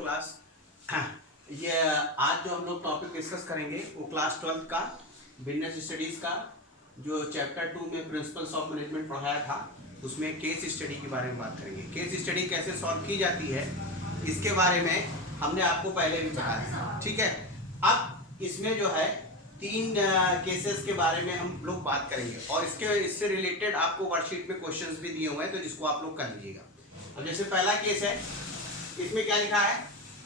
Class ये आज जो हम लोग टॉपिक डिस्कस करेंगे वो क्लास 12 का बिजनेस स्टडीज का जो चैप्टर 2 में प्रिंसिपल्स ऑफ मैनेजमेंट पढ़ाया था उसमें केस स्टडी के बारे में बात करेंगे। केस स्टडी कैसे सॉल्व की जाती है इसके बारे में हमने आपको पहले भी पढ़ाया था, ठीक है। अब इसमें जो है 3 केसेस के बारे में हम लोग बात करेंगे और इससे रिलेटेड आपको वर्कशीट में क्वेश्चंस भी दिए हुए हैं, तो जिसको आप लोग कर लीजिएगा। अब जैसे पहला केस है, इसमें क्या लिखा है,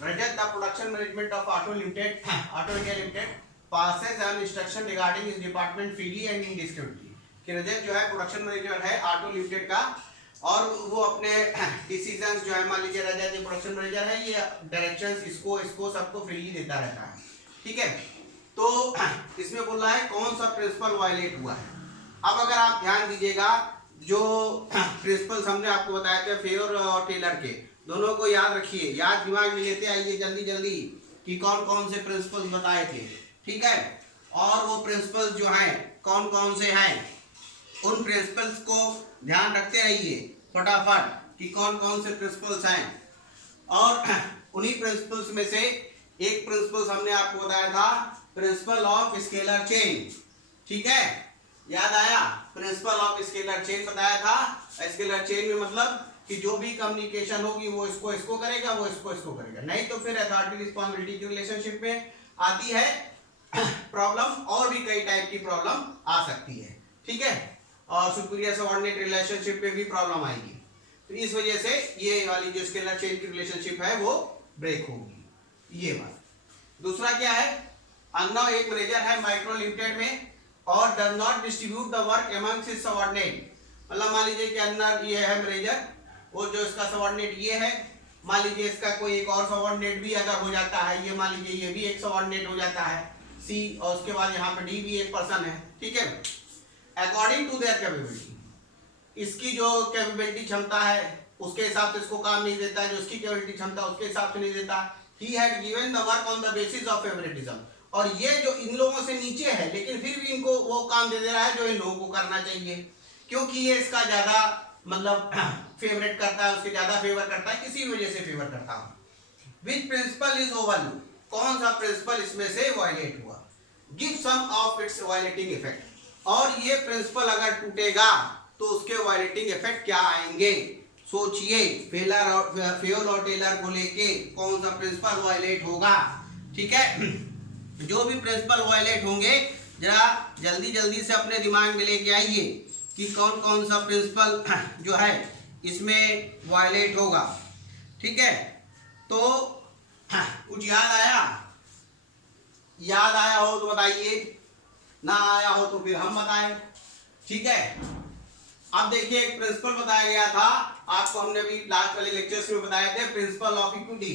Rajat the production management of auto India limited passes an instruction regarding his department freely and indiscriminately। कि रजत जो है प्रोडक्शन मैनेजर है ऑटो लिमिटेड का और वो अपने डिसीजंस जो है, मान लीजिए रजत जो प्रोडक्शन मैनेजर है ये डायरेक्शंस इसको सबको फ्रीली देता रहता है, ठीक है। तो इसमें बोल रहा है कौन सा प्रिंसिपल वायलेट हुआ है। अब अगर आप ध्यान दीजिएगा जो प्रिंसिपल्स हमने आपको बताए थे फेयर और टेलर के, दोनों को याद रखिए, याद दिमाग में लेते आइए जल्दी जल्दी कि कौन कौन से प्रिंसिपल्स बताए थे, ठीक है। और वो प्रिंसिपल्स जो हैं कौन कौन से हैं उन प्रिंसिपल्स को ध्यान रखते रहिए फटाफट कि कौन कौन से प्रिंसिपल्स हैं। और उन्हीं प्रिंसिपल्स में से एक प्रिंसिपल्स हमने आपको बताया था प्रिंसिपल ऑफ स्केलर चेन, ठीक है, याद आया। प्रिंसिपल ऑफ स्केलर चेन बताया था। स्केलर चेन में मतलब कि जो भी कम्युनिकेशन होगी वो इसको करेगा, वो इसको करेगा, नहीं तो फिर अथॉरिटी रिस्पॉन्सिबिलिटी की रिलेशनशिप में आती है प्रॉब्लम, और भी कई टाइप की प्रॉब्लम आ सकती है, ठीक है। और सुपीरियर सबऑर्डिनेट रिलेशनशिप में भी प्रॉब्लम आएगी, तो इस वजह से ये वाली जो स्केलर चेन की रिलेशनशिप है वो ब्रेक होगी, ये बात। दूसरा क्या है, अन्ना एक मैनेजर है माइक्रो लिमिटेड में और does not distribute the work amongst his subordinate. मतलब मान लीजिए कि अन्ना ये है मैनेजर और जो इसका सबऑर्डिनेट ये है, मान लीजिए इसका कोई एक और सबऑर्डिनेट भी अगर हो जाता है, ये मान लीजिए ये भी एक सबऑर्डिनेट हो जाता है सी, और उसके बाद यहाँ पे डी भी एक पर्सन है, ठीक है। अकॉर्डिंग टू देयर कैपेबिलिटी, इसकी जो कैपेबिलिटी क्षमता है उसके हिसाब से इसको काम नहीं देता है, जो इसकी कैपेबिलिटी क्षमता उसके हिसाब से नहीं देता। He had given the work on the basis of favouritism, और ये जो इन लोगों से नीचे है लेकिन फिर भी इनको वो काम दे रहा है जो इन लोगों को करना चाहिए, क्योंकि ये इसका ज्यादा मतलब फेवरेट करता है, उसके ज्यादा फेवर करता है, किसी वजह से फेवर करता हूं। विच प्रिंसिपल इज ओवरलूड, कौन सा प्रिंसिपल इसमें से वायलेट हुआ। Give some of its violating effect, और ये प्रिंसिपल अगर टूटेगा तो उसके वायलेटिंग इफेक्ट क्या आएंगे, सोचिए। फेयर और टेलर को लेके कौन सा प्रिंसिपल वायलेट होगा, ठीक है। जो भी प्रिंसिपल वायलेट होंगे जरा जल्दी जल्दी से अपने दिमाग में लेके आइए कि कौन कौन सा प्रिंसिपल जो है इसमें वायलेट होगा, ठीक है। तो कुछ याद आया हो तो बताइए, ना आया हो तो फिर हम बताएं, ठीक है। अब देखिए एक प्रिंसिपल बताया गया था आपको, हमने अभी लास्ट वाले लेक्चर्स में बताए थे, प्रिंसिपल ऑफ इक्विटी,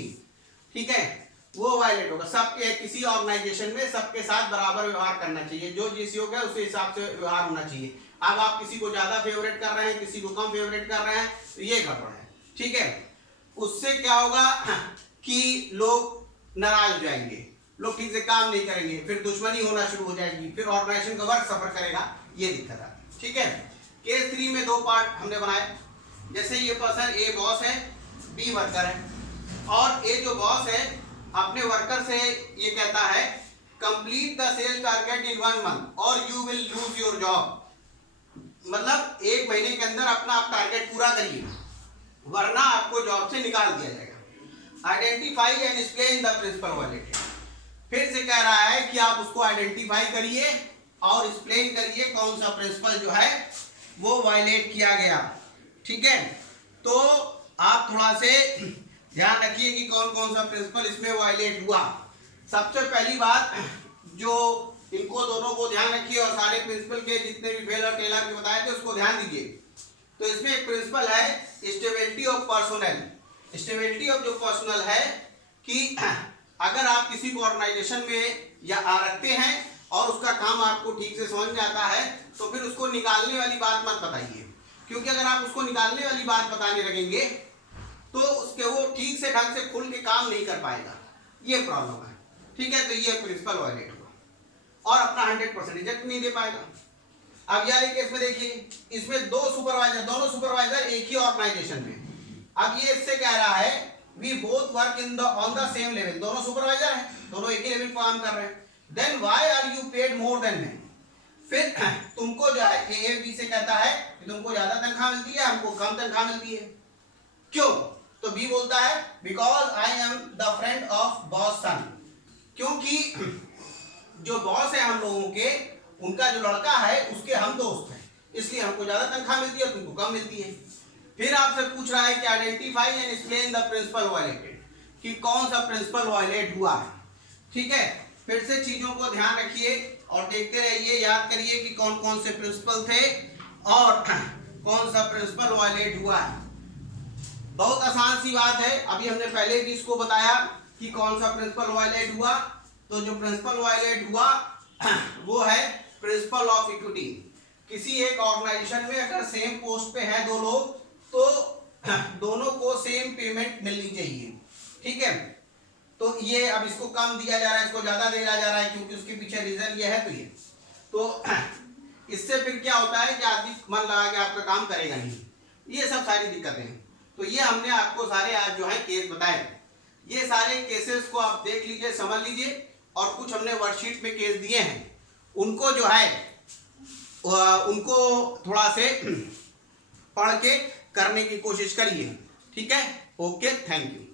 ठीक है, वो वायलेट होगा। सबके किसी ऑर्गेनाइजेशन में सबके साथ बराबर व्यवहार करना चाहिए, जो जिस योग है उसी हिसाब से व्यवहार होना चाहिए। अब आप किसी को ज्यादा फेवरेट कर रहे हैं, किसी को कम फेवरेट कर रहे हैं, तो ये गड़बड़ है, ठीक है। उससे क्या होगा कि लोग नाराज हो जाएंगे, लोग ठीक से काम नहीं करेंगे, फिर दुश्मनी होना शुरू हो जाएगी, फिर ऑर्गेनाइजेशन का वर्क सफर करेगा, ये दिक्कत है, ठीक है। केस 3 में 2 पार्ट हमने बनाए। जैसे ये पर्सन ए बॉस है, बी वर्कर है, और ए जो बॉस है अपने वर्कर से ये कहता है complete the sales target in 1 month और you will lose your job. मतलब 1 महीने के अंदर अपना आप टारगेट पूरा करिए वरना आपको जॉब से निकाल दिया जाएगा। Identify and explain the principle violated, फिर से कह रहा है कि आप उसको आइडेंटिफाई करिए और एक्सप्लेन करिए कौन सा प्रिंसिपल जो है वो वायलेट किया गया, ठीक है। तो आप थोड़ा से ध्यान रखिए कि कौन कौन सा प्रिंसिपल इसमें वायलेट हुआ। सबसे पहली बात जो इनको दोनों को ध्यान रखिए और सारे प्रिंसिपल के जितने भी फेल और टेलर के बताए थे उसको ध्यान दीजिए। तो इसमें एक प्रिंसिपल है stability of personnel. Stability of जो पर्सोनल है कि अगर आप किसी को ऑर्गेनाइजेशन में या रखते हैं और उसका काम आपको ठीक से समझ में आता है तो फिर उसको निकालने वाली बात मत बताइए, क्योंकि अगर आप उसको निकालने वाली बात बताने लगेंगे तो उसके वो ठीक से ढंग से खुल के काम नहीं कर पाएगा, ये प्रॉब्लम है, ठीक है। तो ये प्रिंसिपल वायलेट हुआ और अपना 100% रिजल्ट नहीं दे पाएगा। अब यार केस में देखिए, इसमें दोनों सुपरवाइजर एक ही ऑर्गेनाइजेशन में। अब ये इससे कह रहा है we both work in the on the same level, दोनों सुपरवाइजर हैं, दोनों एक ही लेवल पर काम कर रहे हैं, then why are you paid more than me? फिर तुमको जो है ए बी से कहता है कि तुमको ज्यादा तनख्वाह मिलती है, हमको कम तनख्वाह मिलती है, क्यों? तो बी बोलता है because I am the friend of boss son, क्योंकि जो बॉस है हम लोगों के, उनका जो लड़का है उसके हम दोस्त हैं, इसलिए हमको ज्यादा तनख्वाह मिलती है और तुमको कम मिलती है। फिर आपसे पूछ रहा है कि identify and explain the principle violated, कि कौन सा प्रिंसिपल वायलेट हुआ है। ठीक है, फिर से चीजों को ध्यान रखिए और देखते रहिए, याद करिए कि कौन कौन से प्रिंसिपल थे और कौन सा प्रिंसिपल वायलेट हुआ है। बहुत आसान सी बात है, अभी हमने पहले भी इसको बताया कि कौन सा प्रिंसिपल वायलेट हुआ। तो जो प्रिंसिपल वायलेट हुआ वो है प्रिंसिपल ऑफ इक्विटी। किसी एक ऑर्गेनाइजेशन में अगर सेम पोस्ट पे हैं दो लोग, तो दोनों को सेम पेमेंट मिलनी चाहिए। ठीक है, तो ये अब इसको कम दिया जा रहा है, इसको ज्यादा दिया जा रहा है, क्योंकि उसके पीछे रीजन ये है। तो इससे फिर क्या होता है कि आदमी मन लगा के आपका काम करेगा नहीं, ये सब सारी दिक्कतें हैं। तो ये हमने आपको सारे आज जो है केस बताए, ये सारे केसेस को आप देख लीजिए, समझ लीजिए, और कुछ हमने वर्कशीट में केस दिए हैं, उनको जो है उनको थोड़ा से पढ़ के करने की कोशिश करिए। ठीक है, ओके, थैंक यू।